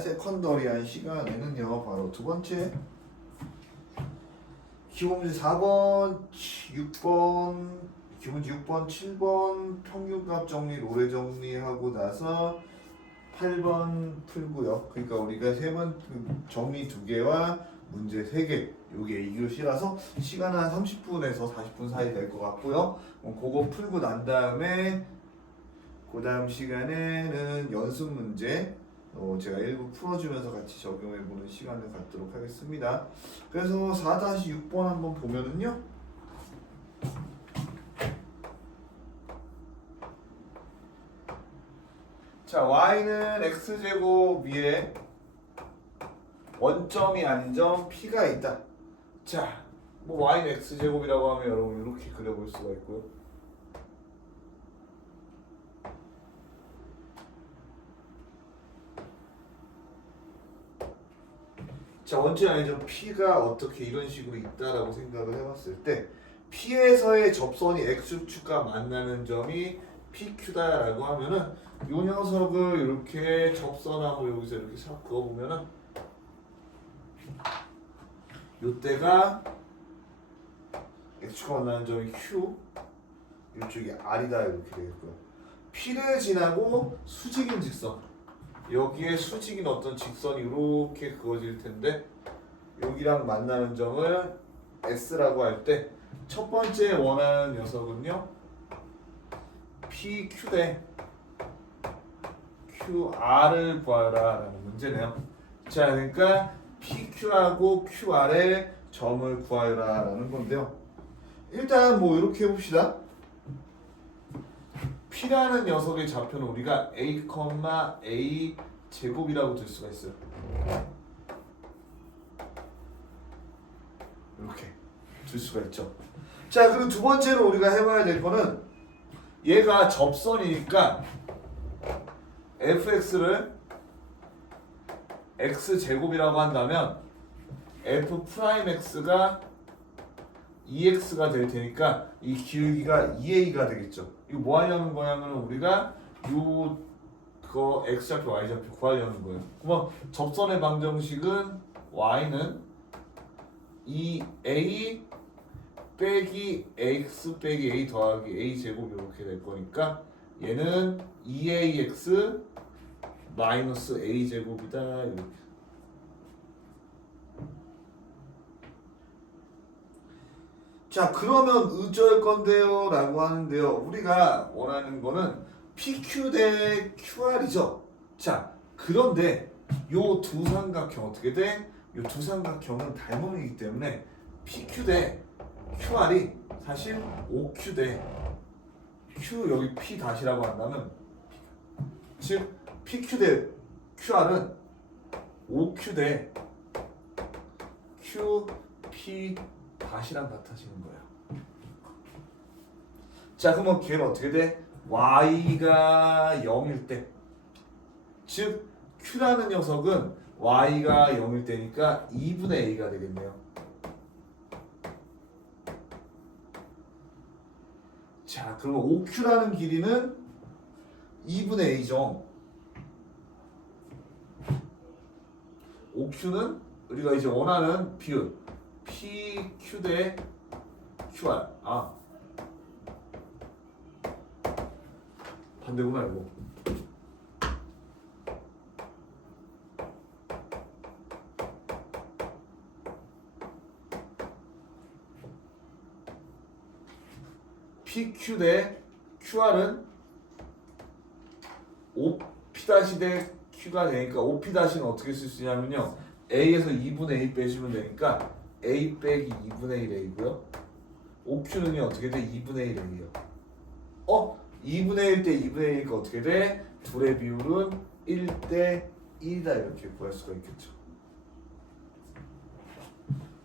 세컨더리한 시간에는요 바로 두 번째 기본문제 4번, 6번, 기본문제 6번, 7번 평균값 정리, 로레 정리하고 나서 8번 풀고요. 그러니까 우리가 세 번 정리 2개와 문제 3개 요게 2교시라서 시간은 한 30분에서 40분 사이 될 것 같고요. 그거 풀고 난 다음에 그 다음 시간에는 연습 문제 제가 일부 풀어주면서 같이 적용해보는 시간을 갖도록 하겠습니다. 그래서 4-6번 한번 보면은요. 자, y는 x제곱 위에 원점이 아닌 점 p가 있다. 자, 뭐 y는 x제곱이라고 하면 여러분 이렇게 그려볼 수가 있고요. 자, 원점이 아닌 점 p가 어떻게 이런 식으로 있다라고 생각을 해봤을 때 p에서의 접선이 x축과 만나는 점이 PQ다라고 하면은 이 녀석을 이렇게 접선하고 여기서 이렇게 싹 그어보면은 이때가 X축과 만나는 점이 Q, 이쪽이 R이다 이렇게 되겠고요. P를 지나고 수직인 직선, 여기에 수직인 어떤 직선이 이렇게 그어질 텐데 여기랑 만나는 점을 S라고 할 때 첫 번째 원하는 녀석은요 PQ 대 QR을 구하라 라는 문제네요. 자, 그러니까 PQ하고 QR의 점을 구하라 라는 건데요. 일단 뭐 이렇게 해봅시다. P라는 녀석의 좌표는 우리가 A, A 제곱이라고 들 수가 있어요. 이렇게 들 수가 있죠. 자, 그리고 두 번째로 우리가 해봐야 될 거는 얘가 접선이니까 fx를 x제곱이라고 한다면 f'x가 2x가 될 테니까 이 기울기가 2a가 되겠죠. 이거 뭐 하려는 거냐면 우리가 거 x좌표 y좌표 구하려는 거예요. 그럼 접선의 방정식은 y는 2a 빼기 x 빼기 a 더하기 a 제곱 이렇게 될 거니까 얘는 2ax 마이너스 a 제곱이다 이렇게. 자, 그러면 어쩔 건데요 라고 하는데요. 우리가 원하는 거는 PQ 대 QR이죠. 자, 그런데 요 두 삼각형 어떻게 돼? 요 두 삼각형은 닮음이기 때문에 PQ 대 QR이 사실 OQ 대 Q 여기 P 다시라고 한다면 즉 PQ 대 QR은 OQ 대 QP 다시랑 같아지는 거예요. 자, 그러면 걔는 어떻게 돼? Y가 0일 때, 즉 Q라는 녀석은 Y가 0일 때니까 2분의 A가 되겠네요. 자, 그러면 OQ라는 길이는 2분의 A죠. OQ는 우리가 이제 원하는 비율 PQ 대 QR. 아, 반대구나 이거. PQ 대 QR은 OP 다시 대 Q가 되니까 OP 다시는 어떻게 쓸 수 있냐면요. A에서 2분의 A 빼시면 되니까 A 빼기 2분의 1 A고요. OQ는요 어떻게 돼? 2분의 1 A요. 2분의 1 대 2분의 1이니까 어떻게 돼? 둘의 비율은 1 대 1이다 이렇게 구할 수가 있겠죠.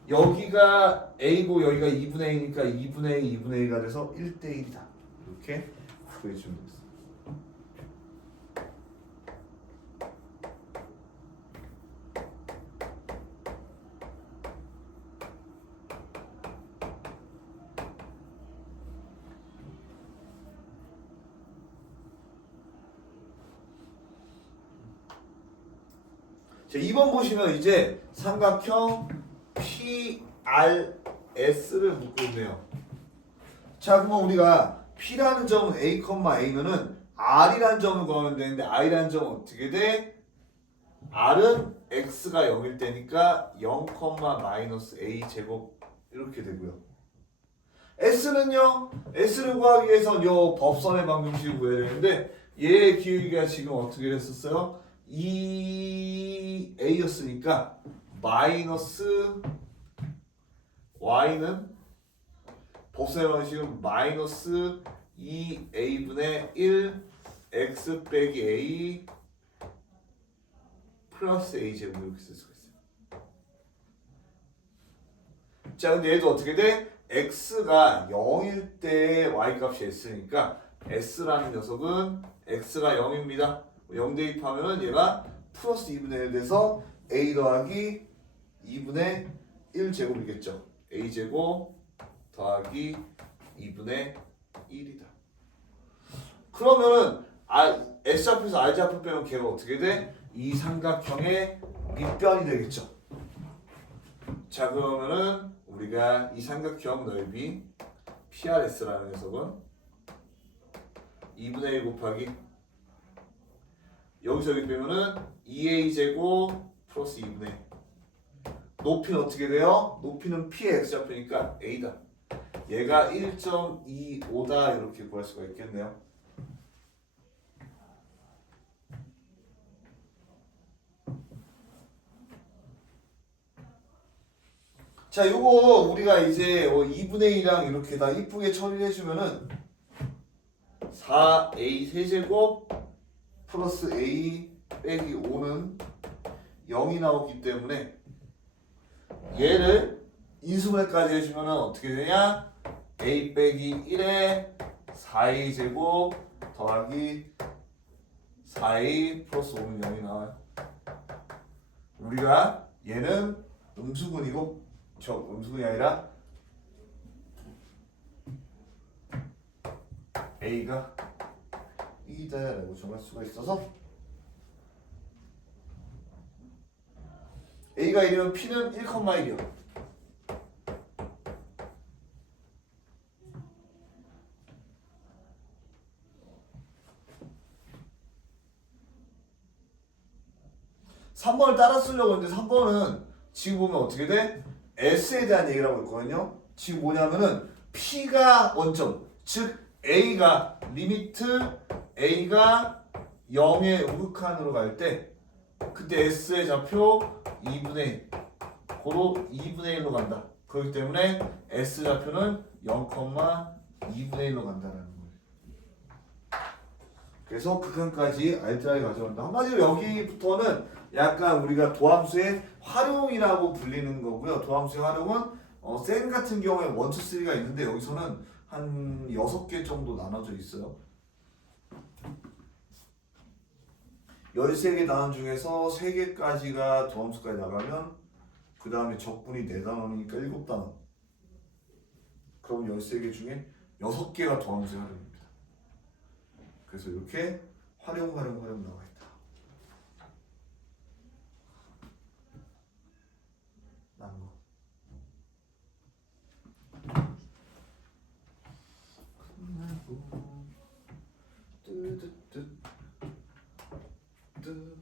여기가 A고 여기가 2분의 A니까 2분의 A, 2분의 1가 돼서 1 대 1이다. 이렇게 구해주면 되겠습니다. 자, 2번 보시면 이제 삼각형 PRS를 묻고 있네요. 자, 그러면 우리가 P라는 점은 A, A면은 R이라는 점을 구하면 되는데 I라는 점은 어떻게 돼? R은 X가 0일 때니까 0, 마이너스 A 제곱 이렇게 되고요. S는요? S를 구하기 위해선 요 법선의 방정식을 구해야 되는데 얘의 기울기가 지금 어떻게 됐었어요? 2A였으니까 마이너스 Y는 법선의 방정식은 마이너스 2A분의 1 X 빼기 A 플러스 A 제곱 이렇게 쓸 수가 있어요. 자, 근데 얘도 어떻게 돼? x가 0일 때 y값이 s니까 s라는 녀석은 x가 0입니다. 0 대입하면은 얘가 플러스 2분의 1 돼서 a 더하기 2분의 1 제곱이겠죠. a 제곱 더하기 2분의 1이다. 그러면은 S좌표에서 R좌표 빼면 걔가 어떻게 돼? 이 삼각형의 밑변이 되겠죠. 자, 그러면은 우리가 이 삼각형 넓이 PRS라는 녀석은 2분의 1 곱하기 여기서 여기 빼면은 2A 제곱 플러스 2분의 1. 높이는 어떻게 돼요? 높이는 P의 X좌표니까 A다. 얘가 1.25다 이렇게 구할 수가 있겠네요. 자, 요거 우리가 이제 2분의 2랑 이렇게 다 이쁘게 처리를 해주면은 4A 세제곱 플러스 A 빼기 5는 0이 나오기 때문에 얘를 인수분해까지 해주면은 어떻게 되냐? A 빼기 1에 4A 제곱 더하기 4A 플러스 5는 0이 나와요. 우리가 얘는 음수분이고 저 음수분이 아니라 A가 2다라고 정할 수가 있어서 A가 1이면 P는 1,1이요. 삼 3번을 따라 쓰려고 했는데 3번은 지금 보면 어떻게 돼? S에 대한 얘기를 하고 있거든요. 지금 뭐냐면은 P가 원점, 즉 A가 리미트 A가 0의 우극한으로 갈 때 그때 S의 좌표 2분의 1 고로 2분의 1로 간다. 그렇기 때문에 S 좌표는 0,2분의 1로 간다라는 거예요. 그래서 극한까지 알뜰하게 가져온다. 한마디로 여기부터는 약간 우리가 도함수의 활용이라고 불리는 거고요. 도함수의 활용은 센 같은 경우에 1, 2, 3가 있는데 여기서는 한 6개 정도 나눠져 있어요. 13개 단원 중에서 3개까지가 도함수까지 나가면 그 다음에 적분이 4단원이니까 7단원. 그럼 13개 중에 6개가 도함수의 활용입니다. 그래서 이렇게 활용 나와 있다. 나는 거. 뜨뜨뜨 뜨.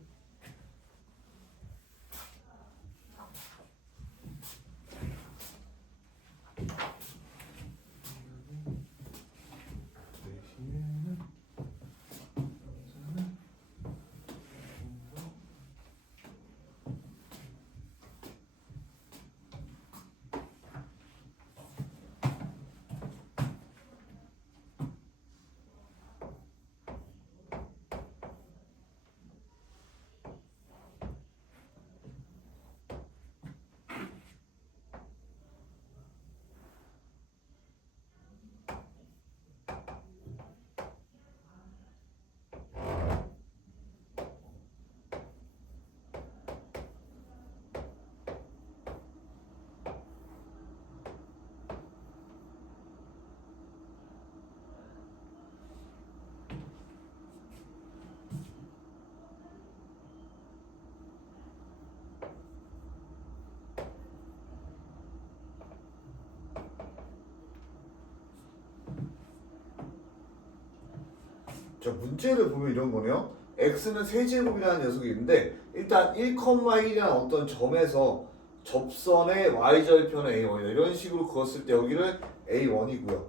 자, 문제를 보면 이런 거네요. x는 세제곱이라는 녀석이 있는데 일단 1,1이라는 어떤 점에서 접선의 y절편은 a1이다. 이런 식으로 그었을 때 여기를 a1이고요.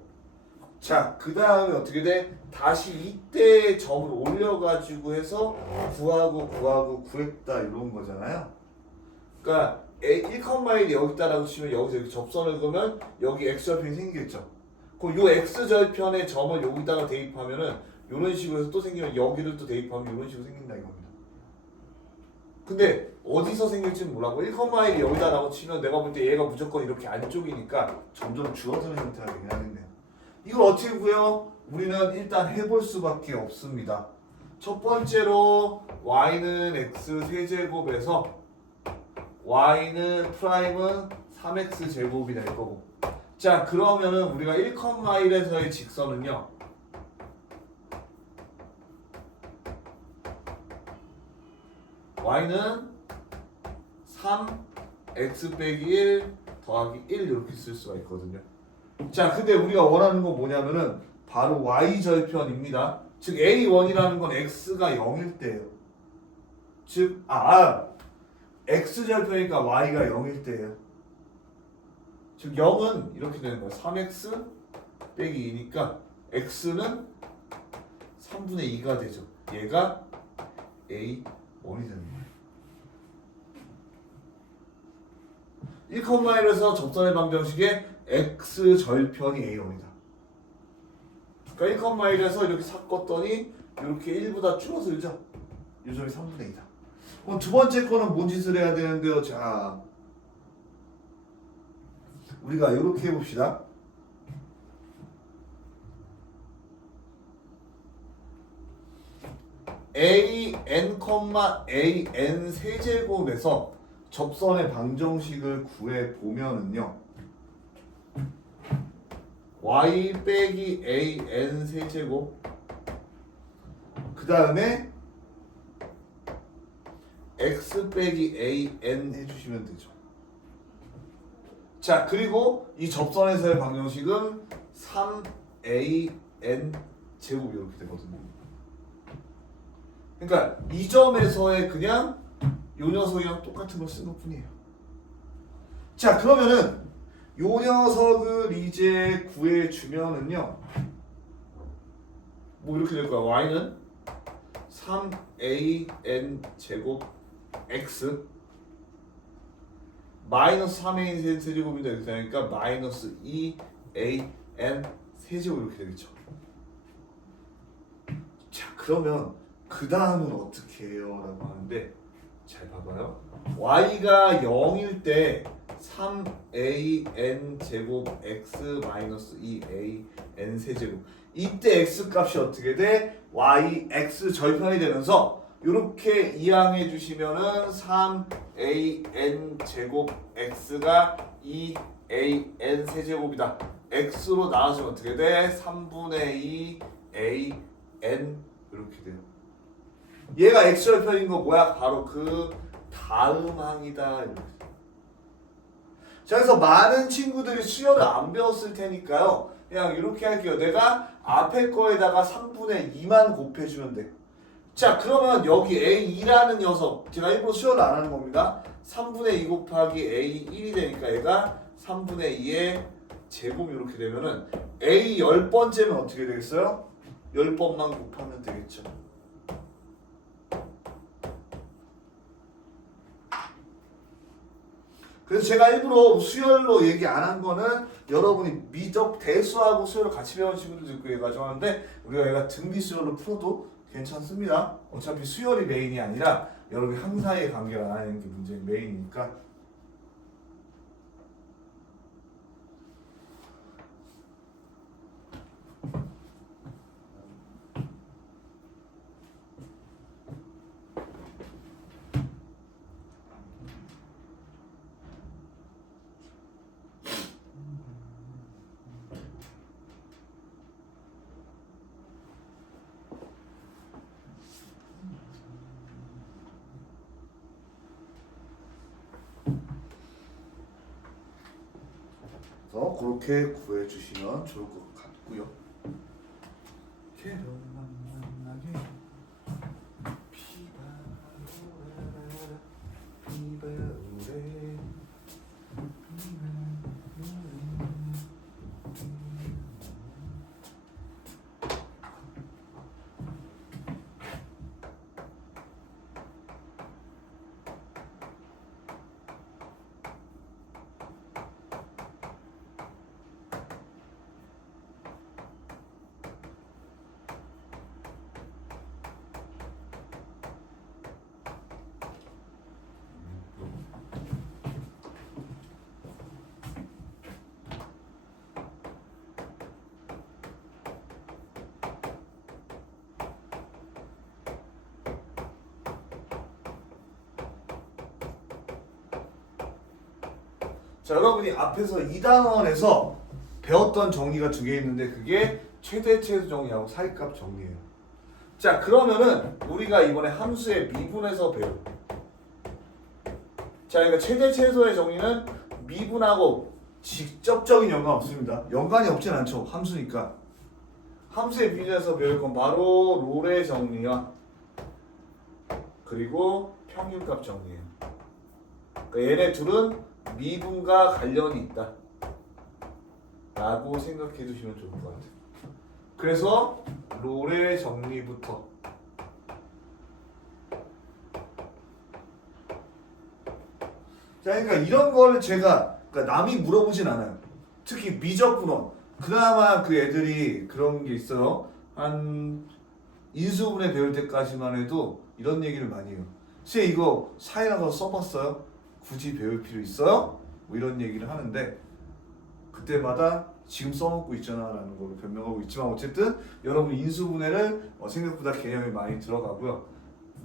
자, 그 다음에 어떻게 돼? 다시 이때 점을 올려가지고 해서 구하고 구했다 이런 거잖아요. 그러니까 1,1이 여기 있다라고 치면 여기서 이렇게 접선을 그으면 여기 x절편이 생기겠죠. 그럼 요 x절편의 점을 여기다가 대입하면은 이런 식으로 해서 또 생기면 여기를 또 대입하면 이런 식으로 생긴다 이겁니다. 근데 어디서 생길지는 몰라고 1,1이 여기다라고 치면 내가 볼 때 얘가 무조건 이렇게 안쪽이니까 점점 줄어드는 형태가 되긴 하겠네요. 이걸 어떻게 구해요? 우리는 일단 해볼 수밖에 없습니다. 첫 번째로 y는 x 세제곱에서 y는 프라임은 3x 제곱이 될 거고. 자, 그러면은 우리가 1,1에서의 직선은요. y는 3x 빼기 1 더하기 1 이렇게 쓸 수가 있거든요. 자, 근데 우리가 원하는 건 뭐냐면은 바로 y절편입니다. 즉 a1이라는 건 x가 0일 때예요. 즉 x절편이니까 y가 0일 때예요. 즉 0은 이렇게 되는 거예요. 3x 빼기 2니까 x는 3분의 2가 되죠. 얘가 a1이 되는 거예요. 1,1에서 접선의 방정식에 x절편이 a1이다. 그러니까 1,1에서 이렇게 삭었더니 이렇게 1보다 줄어들죠. 이 점이 3분의 2다. 그럼 두 번째 거는 뭔 짓을 해야 되는데요. 자, 우리가 이렇게 해봅시다. an, 세제곱에서 접선의 방정식을 구해보면은요. y 빼기 an 세제곱 그 다음에 x 빼기 an 해주시면 되죠. 자, 그리고 이 접선에서의 방정식은 3an 제곱이 이렇게 되거든요. 그러니까 이 점에서의 그냥 요 녀석이랑 똑같은 걸 쓴 것 뿐이에요. 자, 그러면은 요 녀석을 이제 구해주면은요 뭐 이렇게 될 거야. y는 3an 제곱 x 마이너스 3an 세제곱인데 이렇게 되니까 마이너스 2an 세제곱 이렇게 되겠죠. 자, 그러면 그 다음은 어떻게 해요? 라고 하는데 잘 봐봐요. y가 0일 때 3an 제곱 x 마이너스 2an 세제곱 이때 x 값이 어떻게 돼? y x 절편이 되면서 이렇게 이항해 주시면은 3an 제곱 x가 2an 세제곱이다. x로 나눠주면 어떻게 돼? 3분의 2 an 이렇게 돼요. 얘가 x절편인 거 뭐야? 바로 그 다음 항이다. 이렇게. 자, 그래서 많은 친구들이 수열을 안 배웠을 테니까요. 그냥 이렇게 할게요. 내가 앞에 거에다가 3분의 2만 곱해주면 돼. 자, 그러면 여기 A2라는 녀석 제가 일부러 수열을 안 하는 겁니다. 3분의 2 곱하기 A1이 되니까 얘가 3분의 2의 제곱이 이렇게 되면은 A 10번째면 어떻게 되겠어요? 10번만 곱하면 되겠죠. 그래서 제가 일부러 수열로 얘기 안 한 거는 여러분이 미적 대수하고 수열을 같이 배운 친구들도 있고 해가지고 하는데 우리가 얘가 등비 수열로 풀어도 괜찮습니다. 어차피 수열이 메인이 아니라 여러분이 항사의 관계가 나는 게 문제의 메인이니까. 그렇게 구해주시면 좋을 것 같고요. 자, 여러분이 앞에서 2단원에서 배웠던 정리가 두 개 있는데 그게 최대 최소 정리하고 사이값 정리예요. 자, 그러면은 우리가 이번에 함수의 미분에서 배울. 자, 그러니까 최대 최소의 정리는 미분하고 직접적인 연관 없습니다. 연관이 없진 않죠. 함수니까. 함수의 미분에서 배울 건 바로 롤의 정리와 그리고 평균값 정리예요. 그러니까 얘네 둘은 미분과 관련이 있다 라고 생각해 주시면 좋을 것 같아요. 그래서 롤의 정리부터 자, 그러니까 이런 거를 제가 그러니까 남이 물어보진 않아요. 특히 미적분원 그나마 그 애들이 그런 게 있어요. 한 인수분해 배울 때까지만 해도 이런 얘기를 많이 해요. 쌤 이거 사회나서 써봤어요? 굳이 배울 필요 있어요? 뭐 이런 얘기를 하는데 그때마다 지금 써먹고 있잖아 라는 걸로 변명하고 있지만 어쨌든 여러분 인수분해를 생각보다 개념이 많이 들어가고요.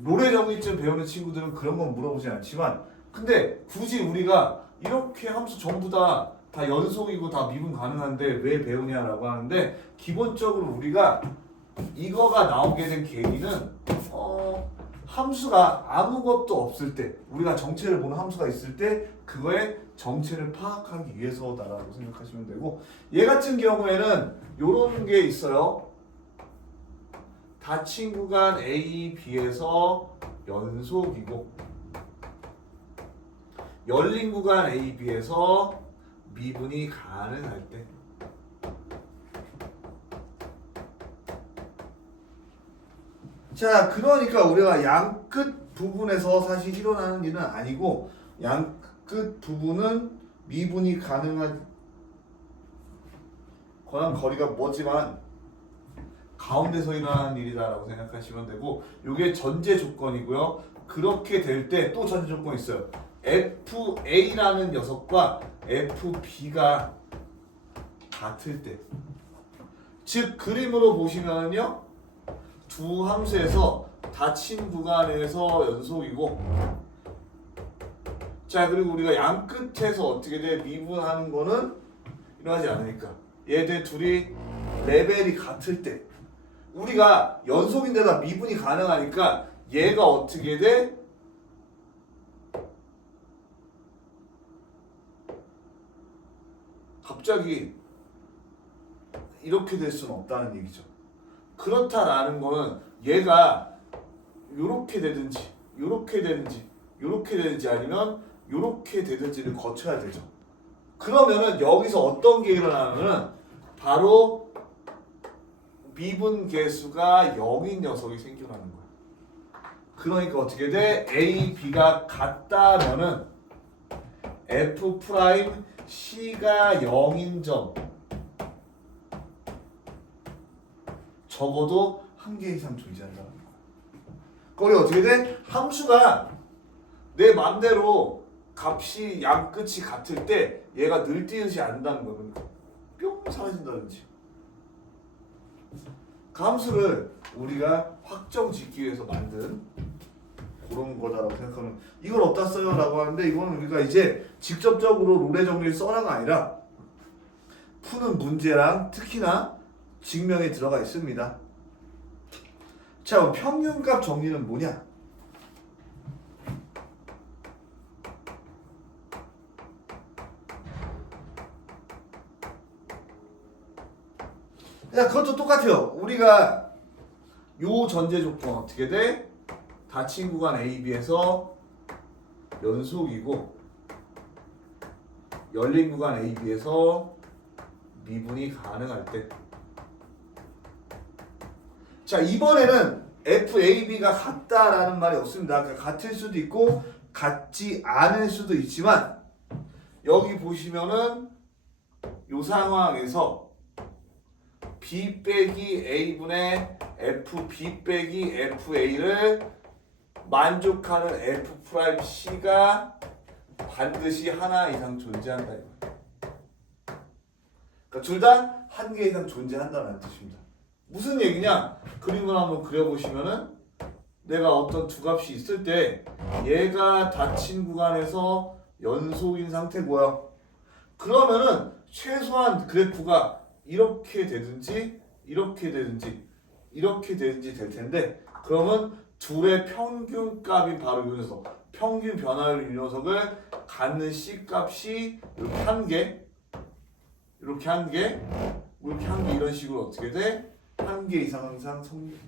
롤의 정리쯤 배우는 친구들은 그런 건 물어보지 않지만 근데 굳이 우리가 이렇게 함수 전부 다 연속이고 다 미분 가능한데 왜 배우냐라고 하는데 기본적으로 우리가 이거가 나오게 된 계기는 함수가 아무것도 없을 때 우리가 정체를 보는 함수가 있을 때 그거의 정체를 파악하기 위해서다라고 생각하시면 되고 얘 같은 경우에는 요런 게 있어요. 닫힌 구간 A, B에서 연속이고 열린 구간 A, B에서 미분이 가능할 때 자, 그러니까 우리가 양끝 부분에서 사실 일어나는 일은 아니고 양끝 부분은 미분이 가능한 거리가 뭐지만 가운데서 일어나는 일이다라고 생각하시면 되고 이게 전제 조건이고요. 그렇게 될 때 또 전제 조건이 있어요. FA라는 녀석과 FB가 같을 때 즉 그림으로 보시면요. 두 함수에서 닫힌 구간에서 연속이고 자 그리고 우리가 양 끝에서 어떻게 돼 미분하는 거는 일어나지 않으니까 얘들 둘이 레벨이 같을 때 우리가 연속인데다 미분이 가능하니까 얘가 어떻게 돼 갑자기 이렇게 될 수는 없다는 얘기죠. 그렇다라는 거는 얘가 요렇게 되든지 요렇게 되든지 요렇게 되든지 아니면 요렇게 되든지를 거쳐야 되죠. 그러면은 여기서 어떤 게 일어나면은 바로 미분 계수가 0인 녀석이 생겨나는 거야. 그러니까 어떻게 돼? A, B가 같다면은 F 프라임 C가 0인 점 적어도 한 개 이상 존재한다는 거야. 그걸 어떻게 돼? 함수가 내 맘대로 값이 양 끝이 같을 때 얘가 늘뛰듯이 안다는 거야. 그러니까 뿅 사라진다든지. 그 함수를 우리가 확정 짓기 위해서 만든 그런 거다라고 생각하면 이걸 어디다 써요? 라고 하는데 이거는 우리가 이제 직접적으로 롤의 정리를 써라가 아니라 푸는 문제랑 특히나 증명에 들어가 있습니다. 자, 그럼 평균값 정리는 뭐냐? 야, 그것도 똑같아요. 우리가 요 전제 조건 어떻게 돼? 닫힌 구간 A, B에서 연속이고 열린 구간 A, B에서 미분이 가능할 때 자, 이번에는 FAB가 같다라는 말이 없습니다. 그러니까 같을 수도 있고 같지 않을 수도 있지만 여기 보시면은 요 상황에서 B 빼기 A분의 FB 빼기 FA를 만족하는 F 프라임 C가 반드시 하나 이상 존재한다. 그러니까 둘 다 한 개 이상 존재한다는 뜻입니다. 무슨 얘기냐? 그림을 한번 그려보시면은 내가 어떤 두 값이 있을 때 얘가 닫힌 구간에서 연속인 상태고요. 그러면은 최소한 그래프가 이렇게 되든지 이렇게 되든지 이렇게 되든지 될 텐데 그러면 둘의 평균값이 바로 이 녀석 평균 변화율 이 녀석을 갖는 C 값이 이렇게 한 개 이렇게 한 개 이렇게 한 개 이런 식으로 어떻게 돼? 한 개 이상 항상 성립.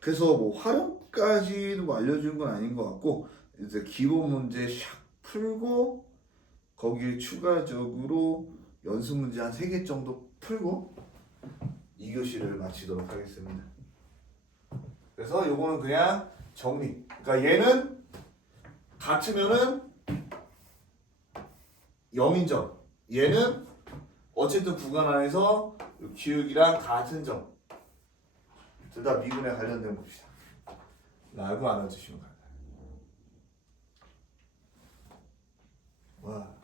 그래서 뭐 활용까지도 뭐 알려주는 건 아닌 것 같고 이제 기본 문제 샥 풀고 거기에 추가적으로 연습 문제 한 3개 정도 풀고 2교시를 마치도록 하겠습니다. 그래서 요거는 그냥 정리. 그러니까 얘는 같으면은 0인점. 얘는 어쨌든 구간 안에서 기울기랑 같은 점. 둘 다 미분에 관련된 봅시다. 라고 알아주시면 됩니다. 와.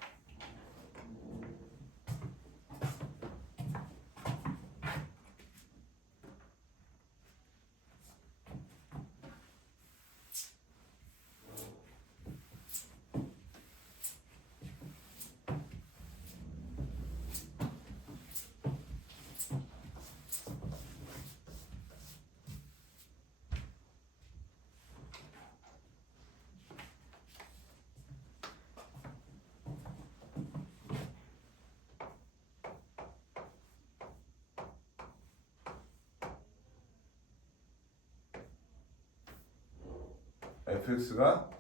fx가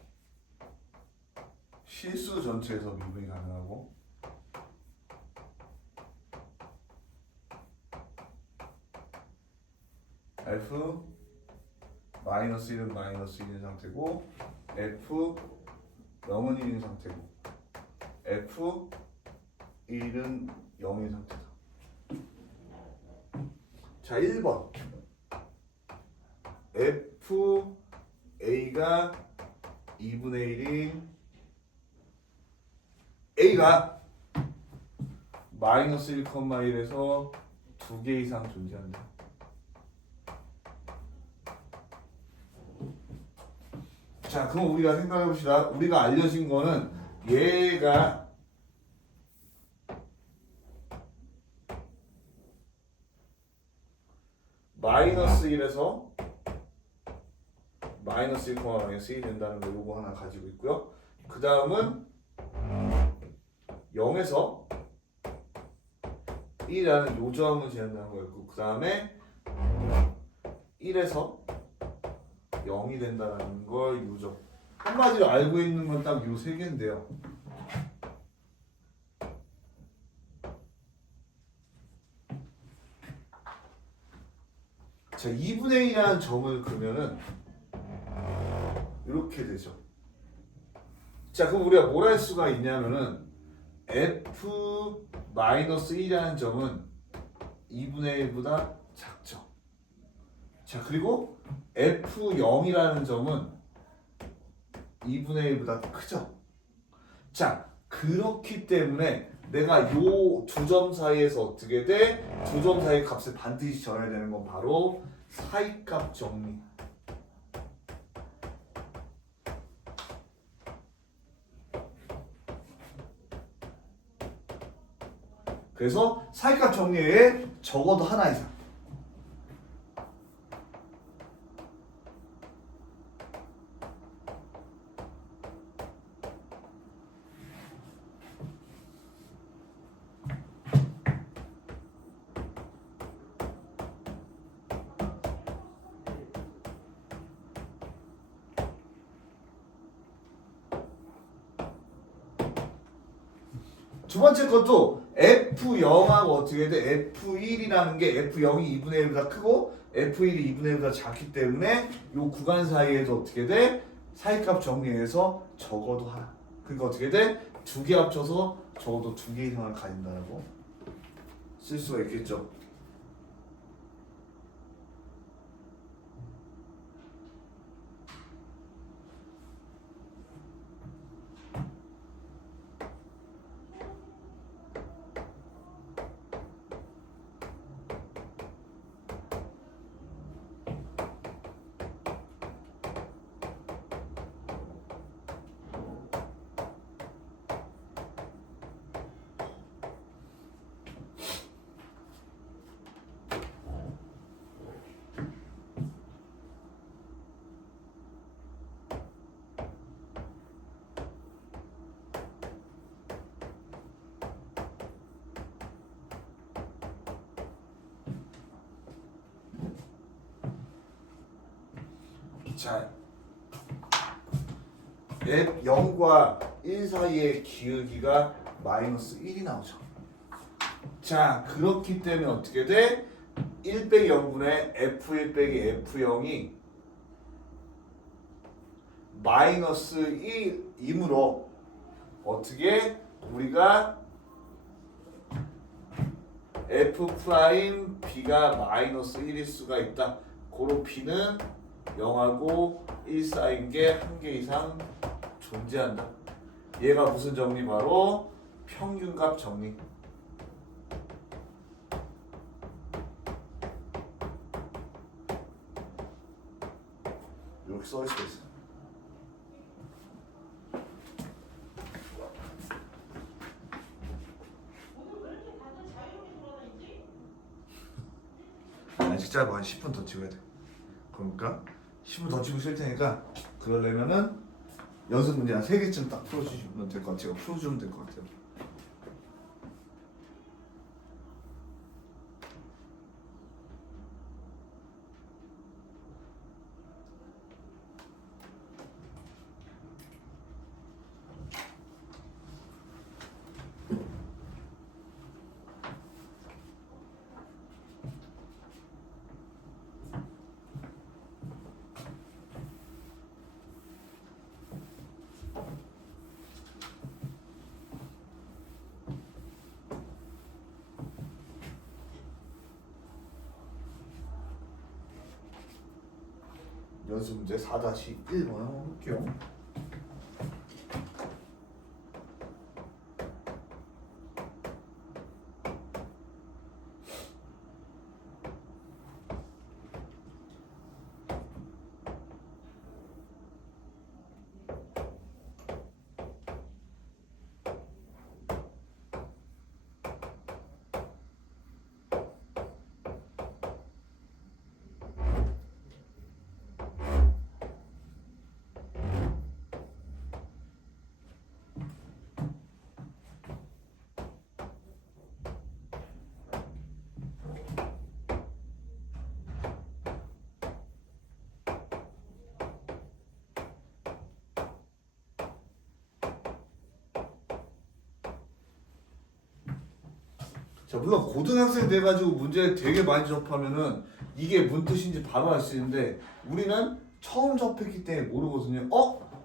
실수 전체에서 미분이 가능하고 f 마이너스 1은 마이너스 1인 상태고 f 0은 1인 상태고 f 1은 0인 상태다. 자 1번 f a가 2분의 1인 a가 마이너스 1,1에서 2개 이상 존재한다. 자 그럼 우리가 생각해 봅시다. 우리가 알려진 거는 얘가 마이너스 1에서 마이너스 1,1이 된다는 거 요거 하나 가지고 있고요. 그 다음은 0에서 1이라는 요점을 제한다는 거였고 그 다음에 1에서 0이 된다는 걸 요점. 한마디로 알고 있는 건 딱 요 세 개인데요. 자 2분의 1이라는 점을 그러면은 이렇게 되죠. 자 그럼 우리가 뭘 할 수가 있냐면은 f-1이라는 점은 2분의 1보다 작죠. 자 그리고 f0이라는 점은 2분의 1보다 크죠. 자 그렇기 때문에 내가 요 두 점 사이에서 어떻게 돼? 두 점 사이 값을 반드시 정해야 되는 건 바로 사이값 정리. 그래서 사이값 정리에 적어도 하나 이상. 두 번째 것도 F0하고 어떻게 돼? F1이라는 게 F0이 2분의 1보다 크고 F1이 2분의 1보다 작기 때문에 이 구간 사이에서 어떻게 돼? 사이값 정리해서 적어도 하나. 그러니까 어떻게 돼? 두 개 합쳐서 적어도 2개 이상을 가진다라고 쓸 수가 있겠죠. 자, F0과 1 사이의 기울기가 마이너스 1이 나오죠. 자, 그렇기 때문에 어떻게 돼? 1 빼기 0분의 F1 빼기 F0이 마이너스 1이므로 어떻게 우리가 F 프라임 B가 마이너스 1일 수가 있다. 고로 B는 0하고 1 사이인 게 한 개 이상 존재한다. 얘가 무슨 정리? 바로 평균값 정리. 이렇게 써 있을 있어. 아직 짧아. 한 10분 더 찍어야 돼. 그러니까 10분 더 찍으실 테니까 그러려면은 연습 문제 한 3개쯤 딱 풀어주시면 될 것 같아요. 풀어주면 될 것 같아요. 연습 문제 4-1번 한번 볼게요. 자, 물론 고등학생 돼가지고 문제 되게 많이 접하면은 이게 뭔 뜻인지 바로 알 수 있는데 우리는 처음 접했기 때문에 모르거든요.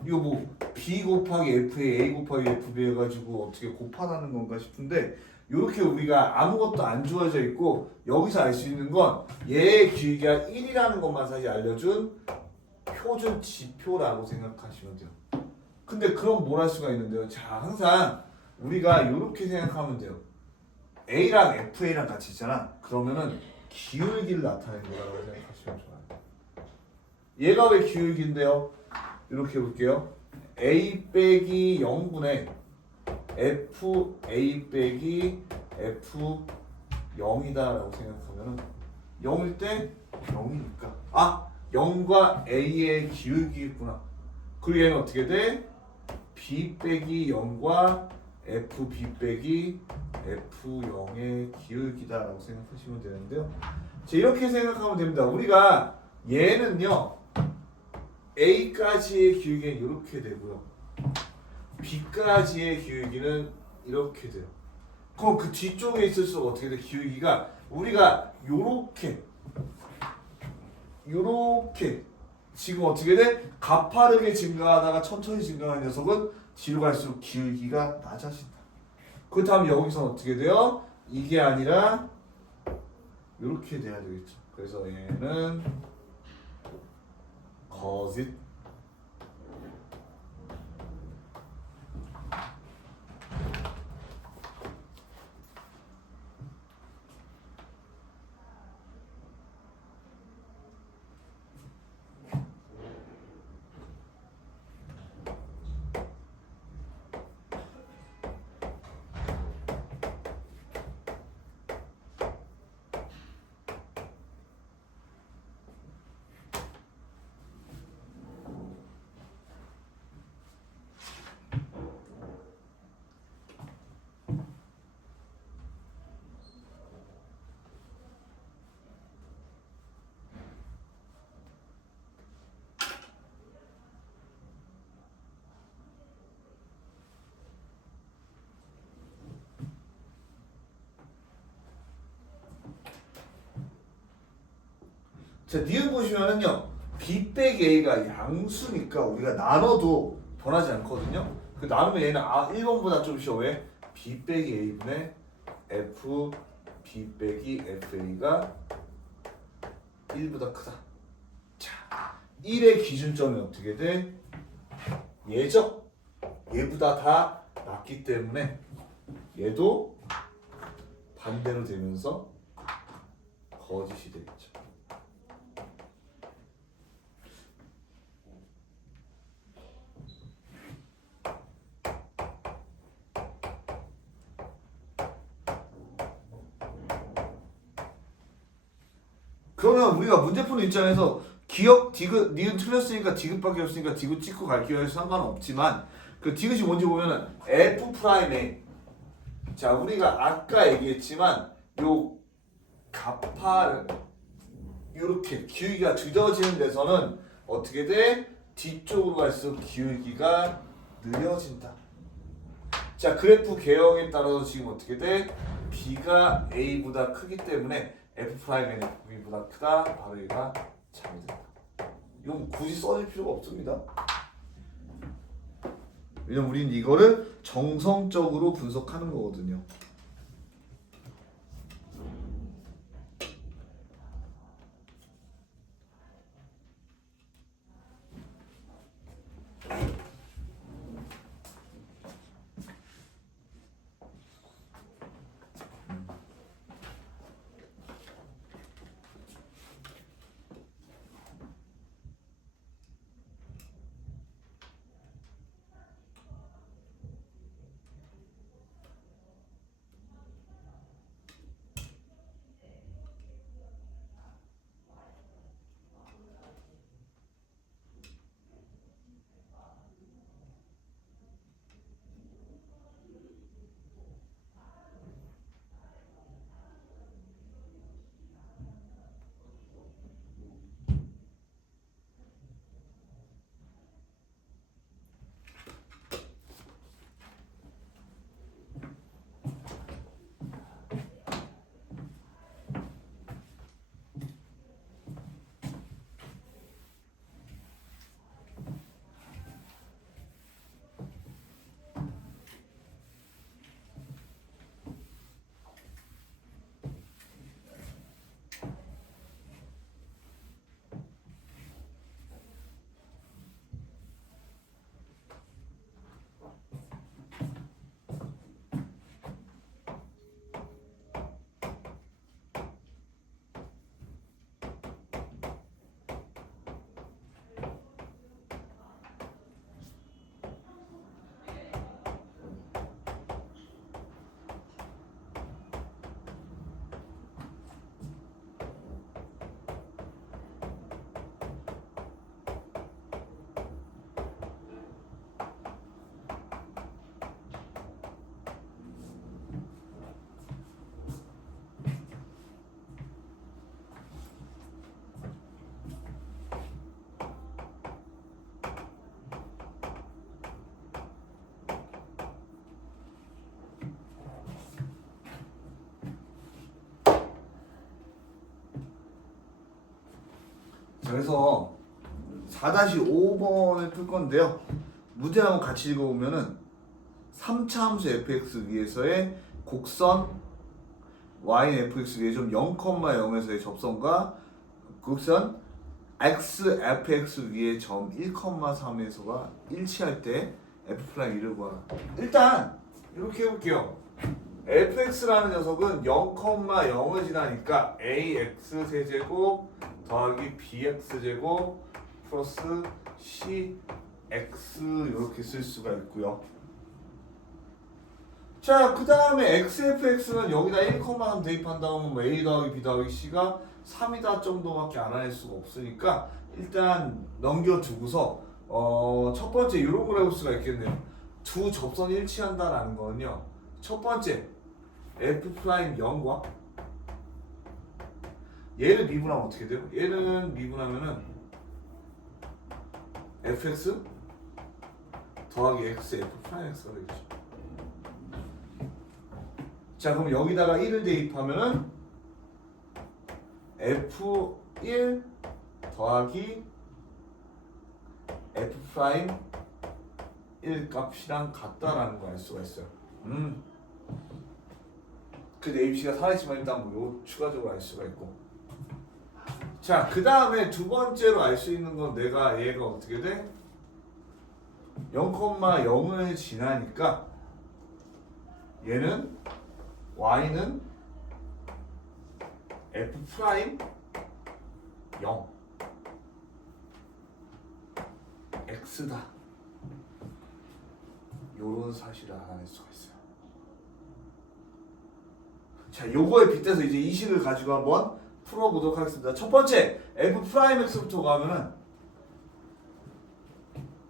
이거 뭐 B 곱하기 F에 A 곱하기 FB 해가지고 어떻게 곱하라는 건가 싶은데 이렇게 우리가 아무것도 안 주어져 있고 여기서 알 수 있는 건 얘의 기울기가 1이라는 것만 사실 알려준 표준 지표라고 생각하시면 돼요. 근데 그럼 뭘 할 수가 있는데요. 자, 항상 우리가 이렇게 생각하면 돼요. A랑 FA랑 같이 있잖아. 그러면은 기울기를 나타내는 거라고 생각하시면 좋아요. 얘가 왜 기울기인데요? 이렇게 볼게요. A 빼기 0분의 FA 빼기 F0이다 라고 생각하면은 0일 때 0이니까 0과 A의 기울기겠구나. 그리고 얘는 어떻게 돼? B 빼기 0과 FB 빼기 F0의 기울기다라고 생각하시면 되는데요. 자, 이렇게 생각하면 됩니다. 우리가 얘는요 A까지의 기울기는 이렇게 되고요, B까지의 기울기는 이렇게 돼요. 그럼 그 뒤쪽에 있을수록 어떻게 돼? 기울기가 우리가 요렇게 지금 어떻게 돼? 가파르게 증가하다가 천천히 증가하는 녀석은 뒤로 갈수록 기울기가 낮아진다. 그렇다면 여기서 어떻게 돼요? 이게 아니라 이렇게 돼야 되겠죠. 그래서 얘는 거짓 자, 니은 보시면은요. b 빼기 a가 양수니까 우리가 나눠도 변하지 않거든요. 그 나누면 얘는 1번보다 좀 쉬워. 왜? b 빼기 a분의 f b 빼기 fa가 1보다 크다. 자, 1의 기준점이 어떻게 돼? 얘죠? 얘보다 다 낮기 때문에 얘도 반대로 되면서 거짓이 되겠죠. 그러면 우리가 문제 푸는 입장에서 기억 디귿 니은 틀렸으니까 디귿밖에 없으니까 디귿 찍고 갈게요. 상관없지만 그 디귿이 뭔지 보면은 f 프라임에 자 우리가 아까 얘기했지만 요 가파를 이렇게 기울기가 늦어지는 데서는 어떻게 돼? 뒤쪽으로 갈수록 기울기가 느려진다. 자 그래프 개형에 따라서 지금 어떻게 돼? b가 a보다 크기 때문에 f'n은 b보다 크다. 바로 얘가 잠이 든다. 이건 굳이 써줄 필요가 없습니다. 왜냐면 우리는 이거를 정성적으로 분석하는 거거든요. 그래서 4-5번을 풀 건데요. 문제 한번 같이 읽어보면은 3차 함수 fx 위에서의 곡선 y는 fx 위에 좀 0,0에서의 접선과 곡선 x fx 위에 점 1,3에서가 일치할 때 f'1을 구하라. 일단 이렇게 해볼게요. fx라는 녀석은 0,0을 지나니까 ax 세제곱 더하기 bx 제곱 플러스 cx 이렇게 쓸 수가 있고요. 자, 그 다음에 xfx는 여기다 1,3 대입한다면 뭐 a 더하기 b 더하기 c가 3이다 정도밖에 안 할 수가 없으니까 일단 넘겨두고서 첫 번째 이런 걸 해볼 수가 있겠네요. 두 접선이 일치한다라는 거는요. 첫 번째 f'0과 얘를 미분하면 어떻게 돼요? 얘는 미분하면은 fx 더하기 x f'x가 되겠죠. 자 그럼 여기다가 1을 대입하면은 f1 더하기 f 프라임 1 값이랑 같다라는 거 알 수가 있어요. 근데 ABC가 살아있지만 일단 뭐 요 추가적으로 알 수가 있고. 자, 그 다음에 두 번째로 알 수 있는 건 내가 얘가 어떻게 돼? 0,0을 지나니까 얘는 y는 f 프라임 0 x다. 요런 사실을 알아낼 수가 있어요. 자, 요거에 빗대서 이제 이 식을 가지고 한번 풀어보도록 하겠습니다. 첫 번째, f 프라임 x부터 가면은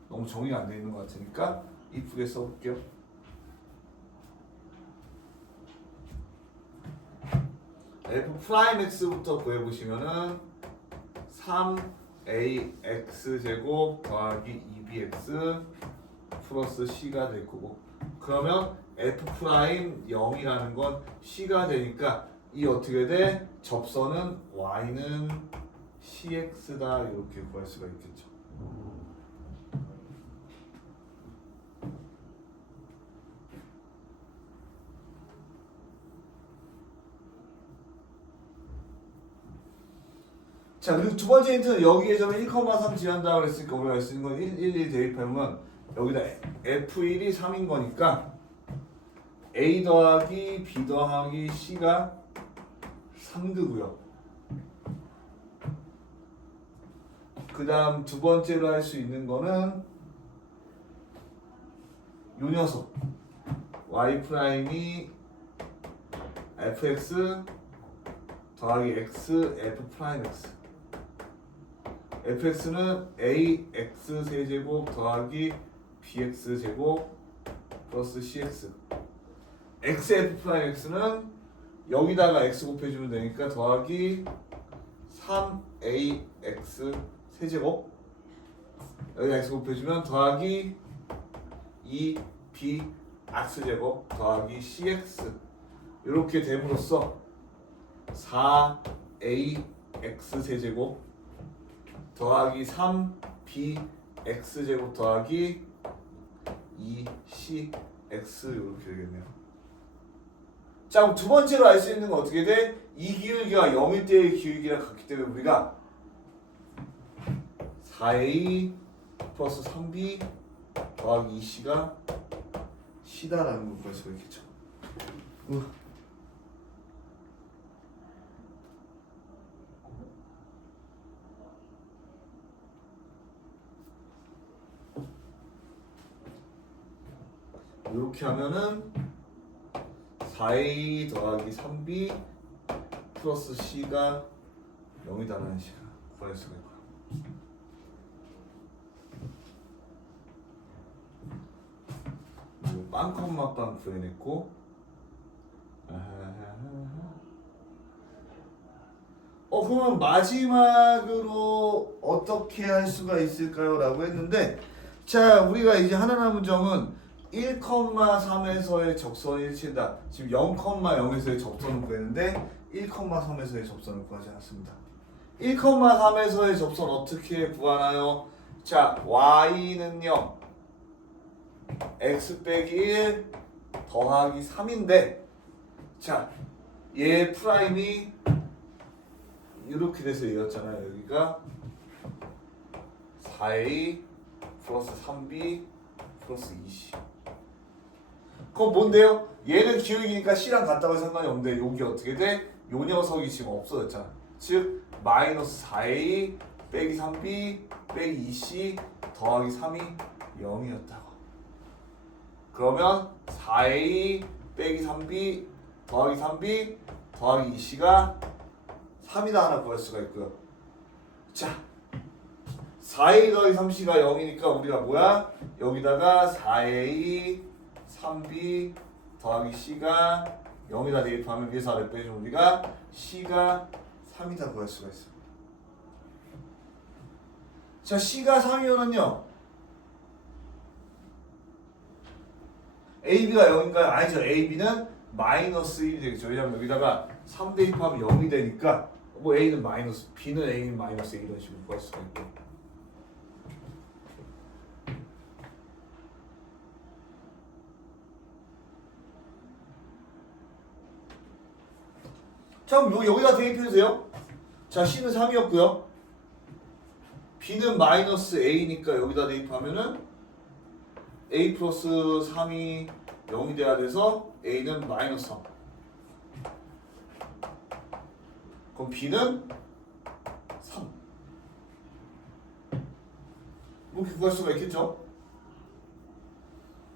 너무 정의가 안 돼 있는 것 같으니까 이쁘게 써볼게요. f 프라임 x부터 구해보시면은 3ax 제곱 더하기 2bx 플러스 c가 될 거고, 그러면 f 프라임 0이라는 건 c가 되니까 이 어떻게 돼? 접선은 y는 cx다 이렇게 구할 수가 있겠죠. 자, 그리고 두 번째 힌트는 여기에 점 1,3 지한다고 그랬으니까 우리가 할 수 있는 건 1 대입하면 여기다 f1이 3인 거니까 a 더하기 b 더하기 c가 3드고요. 그 다음 두 번째로 할 수 있는 거는 요 녀석 y 프라임이 fx 더하기 x f 프라임 x, fx는 ax 세제곱 더하기 bx 제곱 플러스 cx, xf 프라임 x는 여기다가 x 곱해주면 되니까 더하기 3ax 세제곱, 여기 x 곱해주면 더하기 2b x 제곱 더하기 cx, 이렇게 됨으로써 4ax 세제곱 더하기 3bx 제곱 더하기 2cx 이렇게 되겠네요. 자, 그럼 두 번째로 알 수 있는 건 어떻게 돼? 이 기울기가 0일 때의 기울기랑 같기 때문에 우리가 4a 플러스 3b 더하기 2c가 c다라는 걸 구할 수가 있겠죠. 이렇게 하면은 4a 더하기 3b 플러스 c가 0이다라는 식을 구할 수가 있고요. 빵컴마빵 구해냈고, 그러면 마지막으로 어떻게 할 수가 있을까요? 라고 했는데, 자, 우리가 이제 하나 남은 점은 1,3에서의 적선이 일치한다. 지금 0,0에서의 접선을 구했는데 1,3에서의 접선을 구하지 않았습니다. 1,3에서의 접선 어떻게 구하나요? 자, y는요 x 빼기 1 더하기 3인데, 자, 얘 프라임이 이렇게 돼서 이었잖아요. 여기가 4a 플러스 3b 플러스 2c. 그럼 뭔데요? 얘는 기울기니까 c랑 같다고 상관이 없는데 여기 어떻게 돼? 요 녀석이 지금 없어졌잖아. 즉 마이너스 4a 빼기 3b 빼기 2c 더하기 3이 0이었다고. 그러면 4a 빼기 3b 더하기 3b 더하기 2c가 3이다 하나 구할 수가 있고요. 자, 4a 더하기 3c가 0이니까 우리가 뭐야? 여기다가 4a 3b 더하기 c가 0이다 대입하면 위에서 아래 빼주면 우리가 c가 3이다 구할 수가 있어요. 자, c가 3이면은요 ab가 0인가요? 아니죠. ab는 마이너스 1이 되겠죠. 왜냐면 여기다가 3 대입하면 0이 되니까 뭐 A는 마이너스 B는 A는 마이너스 A 이런 식으로 구할 수가 있고. 자 그럼 여기다 대입해주세요. 자 C는 3이었고요. B는 마이너스 A니까 여기다 대입하면은 A 플러스 3이 0이 돼야 돼서 A는 마이너스 3. 그럼 B는 3. 이렇게 구할 수가 있겠죠?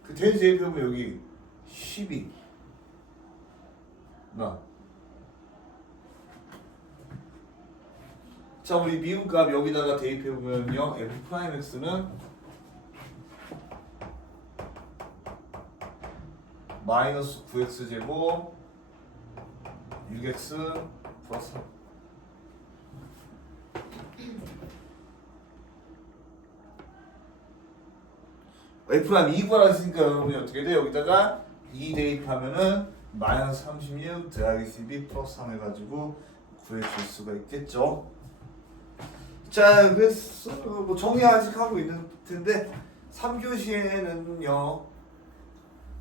그 대입 대입해보면 여기 12. 자 우리 미분값 여기다가 대입해보면요 F'X는 마이너스 9X제곱 6X 플러스 3. F'X 2 구하라 했으니까 여러분이 어떻게 돼? 여기다가 2 대입하면은 마이너스 36 더하기 12 플러스 3 해가지고 구해줄 수가 있겠죠. 자 그래서 뭐 정리 아직 하고 있는 텐데 3교시에는요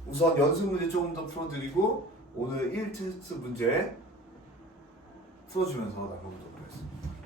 우선 연습 문제 조금 더 풀어드리고 오늘 1테스트 문제 풀어주면서 나가보도록 하겠습니다.